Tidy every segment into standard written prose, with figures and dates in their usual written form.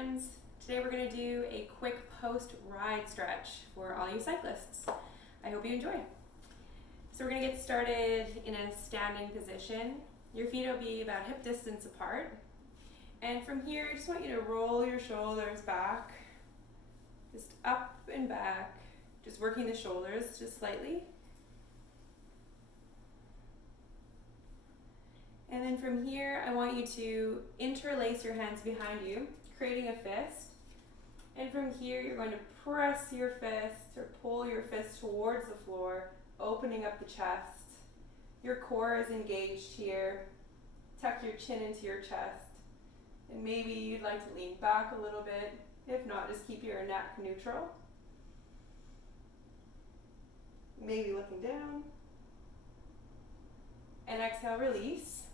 friends. Today we're going to do a quick post-ride stretch for all you cyclists. I hope you enjoy. So we're going to get started in a standing position. Your feet will be about hip distance apart. And from here, I just want you to roll your shoulders back, just up and back, just working the shoulders just slightly. And then from here, I want you to interlace your hands behind you, creating a fist. And from here, you're going to press your fist or pull your fist towards the floor, opening up the chest. Your core is engaged here. Tuck your chin into your chest. And maybe you'd like to lean back a little bit. If not, just keep your neck neutral. Maybe looking down. And exhale, release.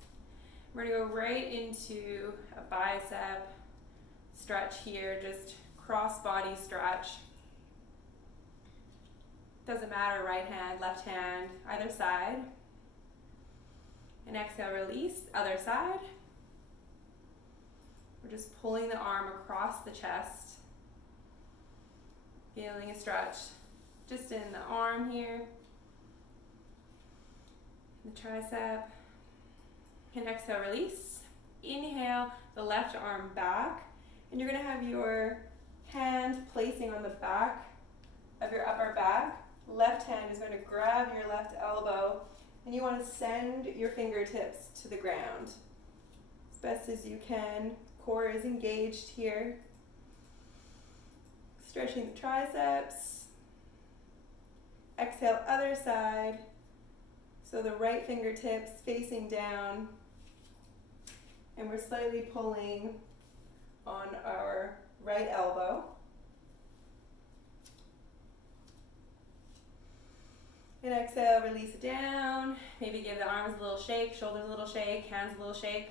We're going to go right into a bicep stretch here, just cross body stretch. Doesn't matter, right hand, left hand, either side. And exhale, release, other side. We're just pulling the arm across the chest. Feeling a stretch just in the arm here, the tricep. And exhale, release. Inhale the left arm back, and you're going to have your hand placing on the back of your upper back. Left hand is going to grab your left elbow, and you want to send your fingertips to the ground as best as you can. Core is engaged here. Stretching the triceps. Exhale, other side. So the right fingertips facing down. And we're slightly pulling on our right elbow. And exhale, release it down. Maybe give the arms a little shake, shoulders a little shake, hands a little shake.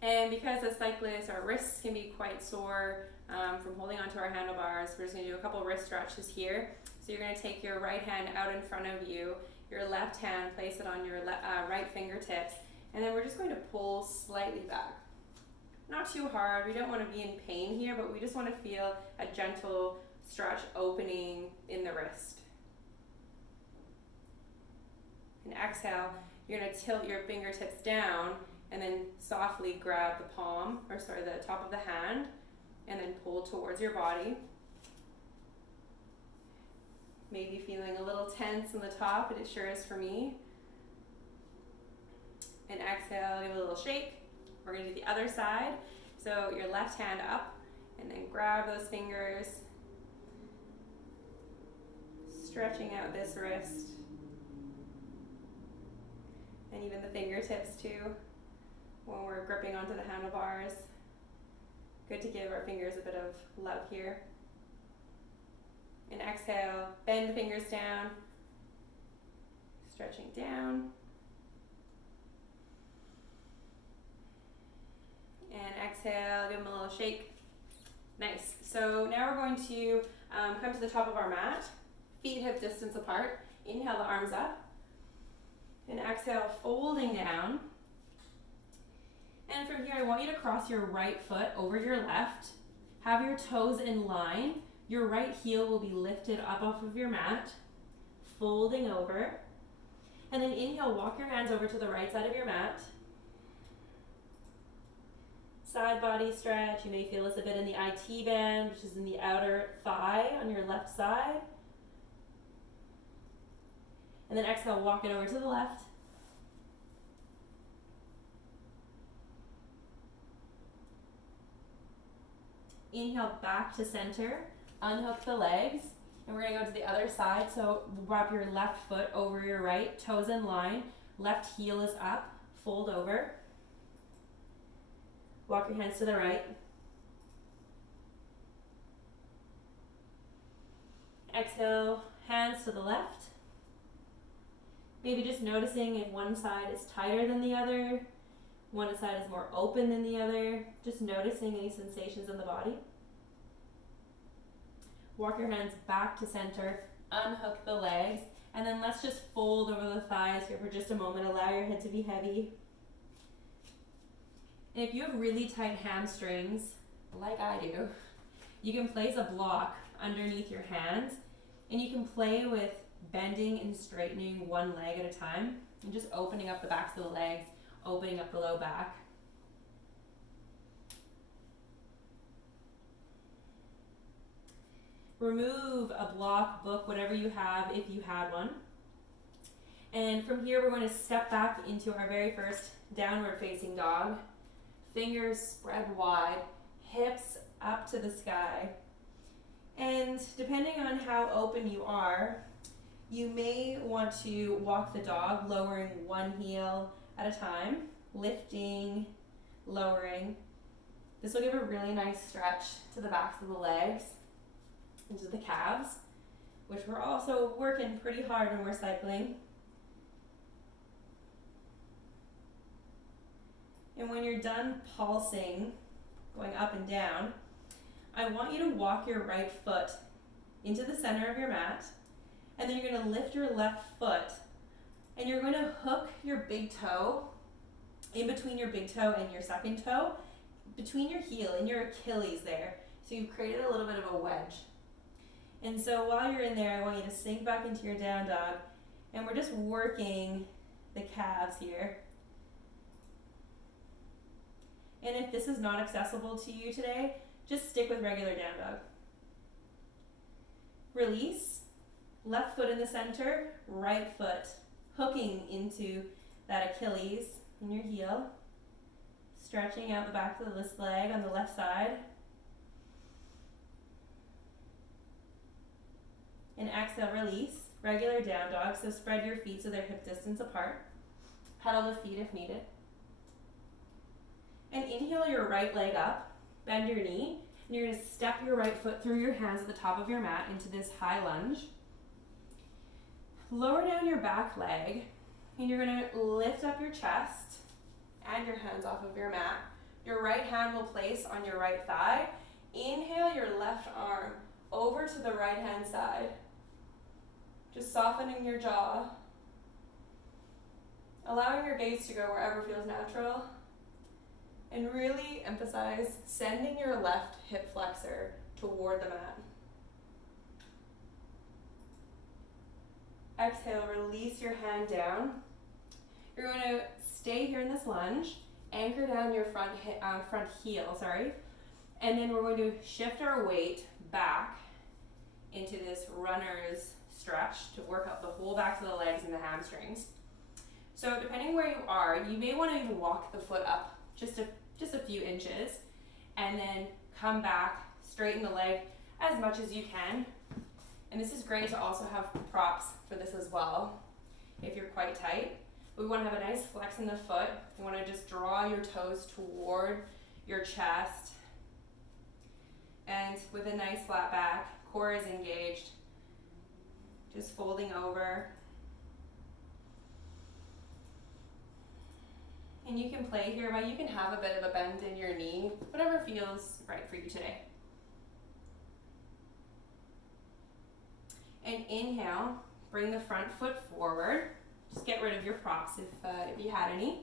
And because as cyclists, our wrists can be quite sore from holding onto our handlebars, we're just going to do a couple wrist stretches here. So you're going to take your right hand out in front of you, your left hand, place it on your right fingertips, and then we're just going to pull slightly back. Not too hard, we don't want to be in pain here, but we just want to feel a gentle stretch opening in the wrist. And exhale, you're going to tilt your fingertips down and then softly grab the the top of the hand, and then pull towards your body. Maybe feeling a little tense in the top, but it sure is for me. And exhale, give it a little shake. We're going to do the other side. So your left hand up, and then grab those fingers, stretching out this wrist, and even the fingertips too, when we're gripping onto the handlebars. Good to give our fingers a bit of love here. And exhale, bend the fingers down, stretching down. And exhale, give them a little shake. Nice. So now we're going to come to the top of our mat, feet hip distance apart. Inhale the arms up. And exhale, folding down. And from here, I want you to cross your right foot over your left. Have your toes in line. Your right heel will be lifted up off of your mat, folding over. And then inhale, walk your hands over to the right side of your mat. Side body stretch. You may feel this a bit in the IT band, which is in the outer thigh on your left side. And then exhale, walk it over to the left. Inhale, back to center. Unhook the legs. And we're going to go to the other side. So wrap your left foot over your right, toes in line. Left heel is up. Fold over. Walk your hands to the right. Exhale, hands to the left. Maybe just noticing if one side is tighter than the other, one side is more open than the other. Just noticing any sensations in the body. Walk your hands back to center, unhook the legs, and then let's just fold over the thighs here for just a moment. Allow your head to be heavy. And if you have really tight hamstrings, like I do, you can place a block underneath your hands, and you can play with bending and straightening one leg at a time, and just opening up the backs of the legs, opening up the low back. Remove a block, book, whatever you have, if you had one. And from here, we're going to step back into our very first downward facing dog. Fingers spread wide, hips up to the sky. And depending on how open you are, you may want to walk the dog, lowering one heel at a time, lifting, lowering. This will give a really nice stretch to the backs of the legs, into the calves, which we're also working pretty hard when we're cycling. And when you're done pulsing, going up and down, I want you to walk your right foot into the center of your mat, and then you're going to lift your left foot, and you're going to hook your big toe in between your big toe and your second toe, between your heel and your Achilles there. So you've created a little bit of a wedge. And so while you're in there, I want you to sink back into your down dog, and we're just working the calves here. And if this is not accessible to you today, just stick with regular down dog. Release, left foot in the center, right foot hooking into that Achilles in your heel, stretching out the back of this leg on the left side. And exhale, release, regular down dog, so spread your feet so they're hip distance apart. Pedal the feet if needed. And inhale your right leg up, bend your knee, and you're going to step your right foot through your hands at the top of your mat into this high lunge. Lower down your back leg, and you're going to lift up your chest and your hands off of your mat. Your right hand will place on your right thigh. Inhale your left arm over to the right hand side. Just softening your jaw. Allowing your gaze to go wherever feels natural. And really emphasize sending your left hip flexor toward the mat. Exhale, release your hand down. You're going to stay here in this lunge, anchor down your front heel, and then we're going to shift our weight back into this runner's stretch to work out the whole back of the legs and the hamstrings. So depending where you are, you may want to even walk the foot up just a few inches, and then come back, straighten the leg as much as you can. And this is great to also have props for this as well, if you're quite tight. We want to have a nice flex in the foot. You want to just draw your toes toward your chest, and with a nice flat back, core is engaged, just folding over. And you can play here, but you can have a bit of a bend in your knee, whatever feels right for you today. And inhale, bring the front foot forward. Just get rid of your props if you had any.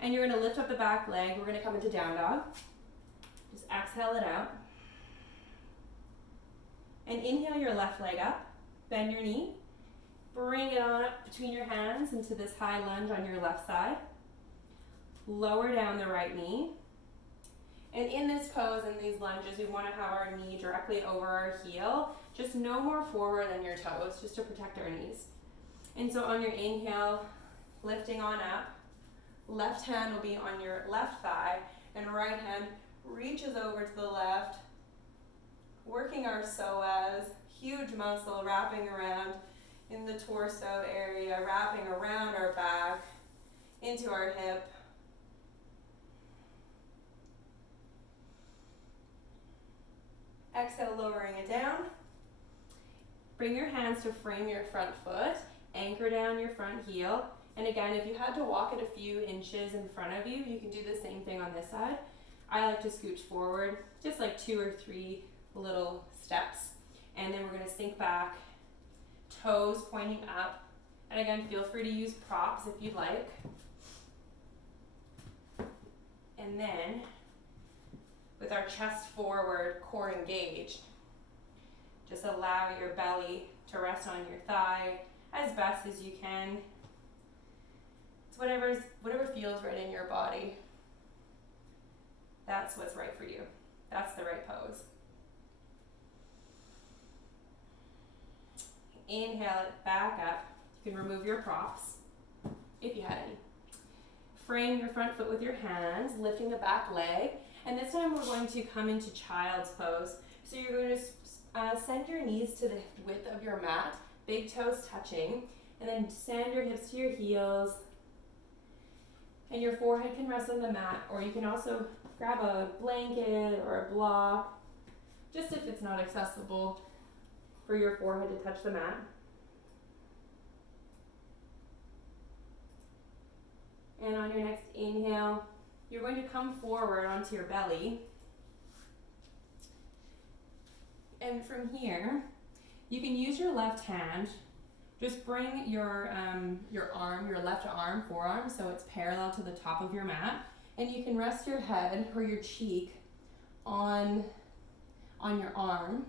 And you're going to lift up the back leg. We're going to come into down dog. Just exhale it out. And inhale your left leg up. Bend your knee. Bring it on up between your hands into this high lunge on your left side. Lower down the right knee. And in this pose and these lunges, we want to have our knee directly over our heel, just no more forward than your toes, just to protect our knees. And so on your inhale, lifting on up, left hand will be on your left thigh, and right hand reaches over to the left, working our psoas, huge muscle wrapping around in the torso area, wrapping around our back, into our hip. Exhale, lowering it down. Bring your hands to frame your front foot, anchor down your front heel. And again, if you had to walk it a few inches in front of you, you can do the same thing on this side. I like to scooch forward, just like 2 or 3 little steps. And then we're going to sink back, toes pointing up. And again, feel free to use props if you'd like. And then, with with our chest forward, core engaged. Just allow your belly to rest on your thigh as best as you can. It's whatever feels right in your body. That's what's right for you. That's the right pose. Inhale it back up. You can remove your props if you had any. Frame your front foot with your hands, lifting the back leg. And this time we're going to come into child's pose. So you're going to send your knees to the width of your mat, big toes touching, and then sand your hips to your heels. And your forehead can rest on the mat, or you can also grab a blanket or a block, just if it's not accessible for your forehead to touch the mat. And on your next inhale, you're going to come forward onto your belly. And from here, you can use your left hand. Just bring your arm, your left arm, forearm, so it's parallel to the top of your mat. And you can rest your head or your cheek on your arm.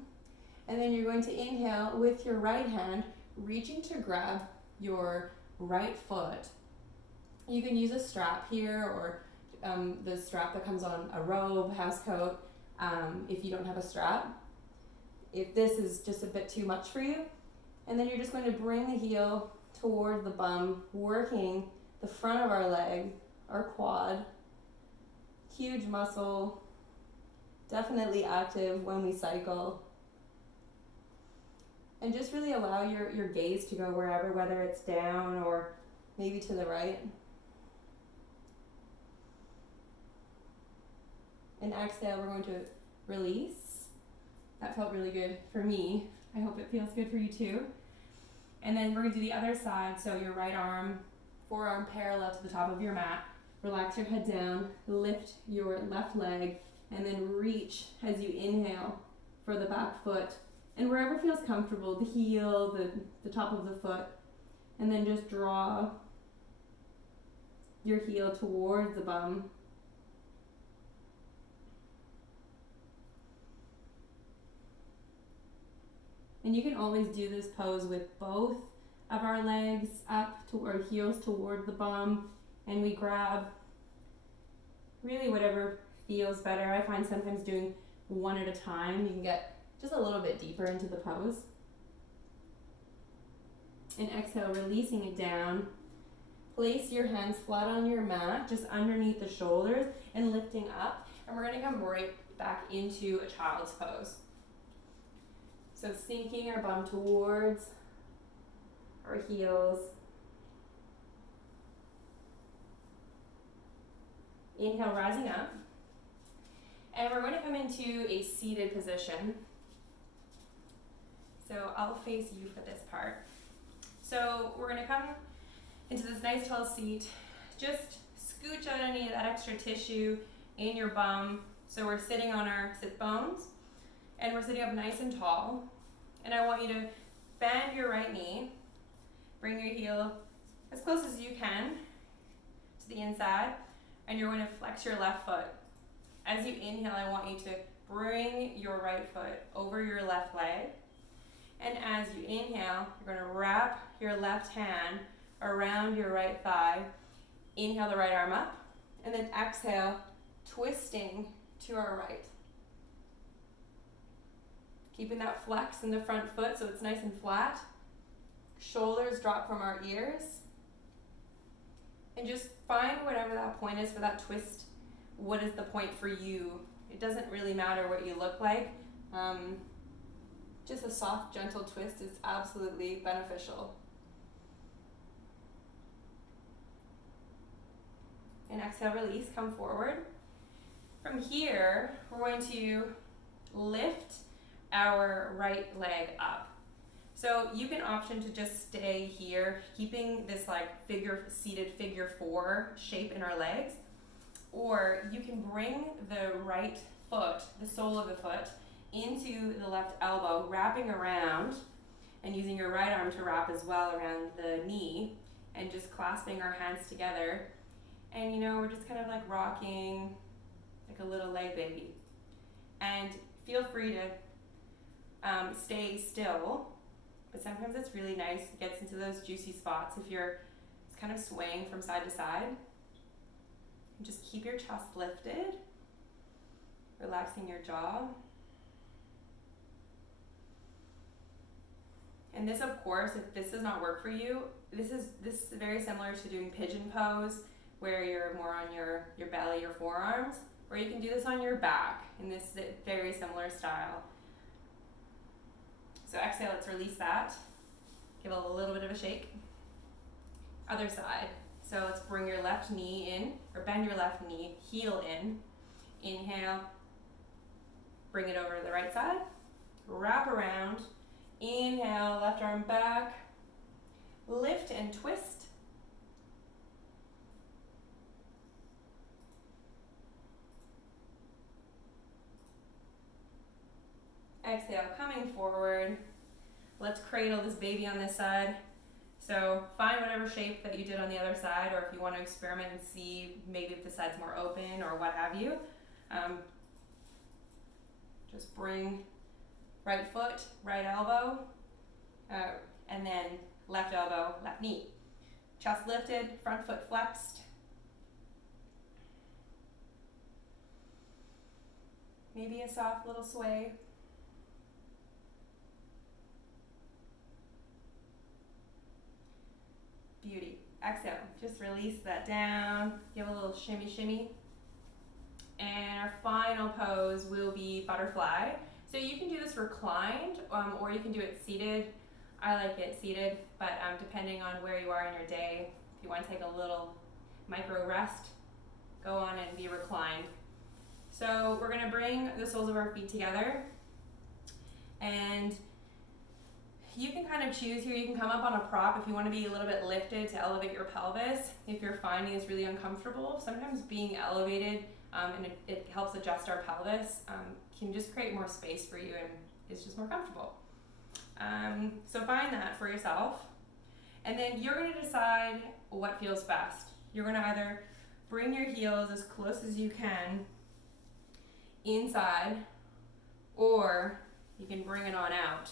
And then you're going to inhale with your right hand, reaching to grab your right foot. You can use a strap here, or the strap that comes on a robe, house coat, if you don't have a strap. If this is just a bit too much for you. And then you're just going to bring the heel toward the bum, working the front of our leg, our quad. Huge muscle, definitely active when we cycle. And just really allow your gaze to go wherever, whether it's down or maybe to the right. And exhale, we're going to release. That felt really good for me. I hope it feels good for you too. And then we're going to do the other side. So your right arm, forearm parallel to the top of your mat. Relax your head down, lift your left leg, and then reach as you inhale for the back foot. And wherever feels comfortable, the heel, the top of the foot. And then just draw your heel towards the bum. And you can always do this pose with both of our legs up to our heels toward the bum, and we grab really whatever feels better. I find sometimes doing one at a time, you can get just a little bit deeper into the pose. And exhale, releasing it down. Place your hands flat on your mat, just underneath the shoulders, and lifting up. And we're going to come right back into a child's pose. So sinking our bum towards our heels. Inhale, rising up. And we're going to come into a seated position. So I'll face you for this part. So we're going to come into this nice tall seat. Just scooch out any of that extra tissue in your bum. So we're sitting on our sit bones. And we're sitting up nice and tall. And I want you to bend your right knee. Bring your heel as close as you can to the inside. And you're going to flex your left foot. As you inhale, I want you to bring your right foot over your left leg. And as you inhale, you're going to wrap your left hand around your right thigh. Inhale the right arm up. And then exhale, twisting to our right. Keeping that flex in the front foot so it's nice and flat. Shoulders drop from our ears. And just find whatever that point is for that twist. What is the point for you? It doesn't really matter what you look like. Just a soft, gentle twist is absolutely beneficial. And exhale, release, come forward. From here, we're going to lift our right leg up. So you can option to just stay here, keeping this like seated figure 4 shape in our legs. Or you can bring the right foot, the sole of the foot, into the left elbow, wrapping around, and using your right arm to wrap as well around the knee, and just clasping our hands together. And we're just kind of like rocking like a little leg baby. And feel free to stay still, but sometimes it's really nice. It gets into those juicy spots if you're kind of swaying from side to side. And just keep your chest lifted, relaxing your jaw. And this, of course, if this does not work for you, this is very similar to doing pigeon pose, where you're more on your belly or forearms, or you can do this on your back in this very similar style. So exhale, let's release that. Give it a little bit of a shake. Other side. So let's bring your left knee in, or bend your left knee, heel in. Inhale, bring it over to the right side. Wrap around. Inhale, left arm back. Lift and twist. Exhale, coming forward. Let's cradle this baby on this side. So find whatever shape that you did on the other side, or if you want to experiment and see maybe if the side's more open or what have you. Just bring right foot, right elbow, and then left elbow, left knee. Chest lifted, front foot flexed. Maybe a soft little sway. Beauty. Exhale, just release that down, give a little shimmy shimmy. And our final pose will be butterfly. So you can do this reclined, or you can do it seated. I like it seated, but depending on where you are in your day, if you want to take a little micro rest, go on and be reclined. So we're gonna bring the soles of our feet together, and you can kind of choose here. You can come up on a prop if you want to be a little bit lifted to elevate your pelvis. If you're finding it's really uncomfortable, sometimes being elevated and it helps adjust our pelvis, can just create more space for you and it's just more comfortable. So find that for yourself, and then you're going to decide what feels best. You're going to either bring your heels as close as you can inside, or you can bring it on out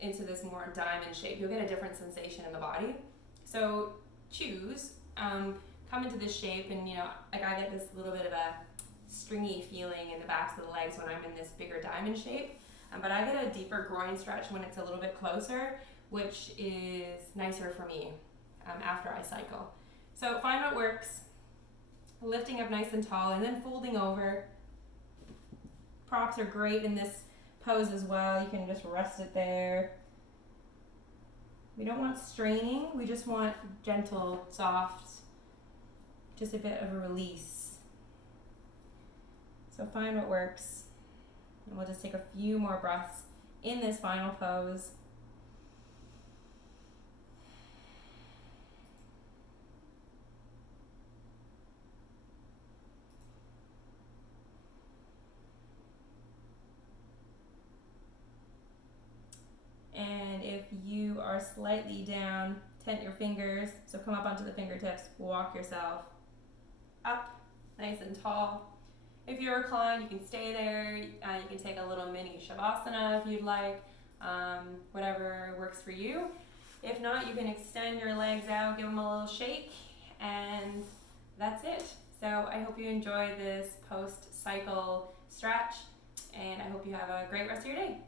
into this more diamond shape. You'll get a different sensation in the body. So choose, come into this shape, and like I get this little bit of a stringy feeling in the backs of the legs when I'm in this bigger diamond shape. But I get a deeper groin stretch when it's a little bit closer, which is nicer for me after I cycle. So find what works. Lifting up nice and tall, and then folding over. Props are great in this pose as well. You can just rest it there. We don't want straining, we just want gentle, soft, just a bit of a release. So find what works. And we'll just take a few more breaths in this final pose. And if you are slightly down, tent your fingers. So come up onto the fingertips, walk yourself up, nice and tall. If you're reclined, you can stay there. You can take a little mini shavasana if you'd like, whatever works for you. If not, you can extend your legs out, give them a little shake, and that's it. So I hope you enjoy this post-cycle stretch, and I hope you have a great rest of your day.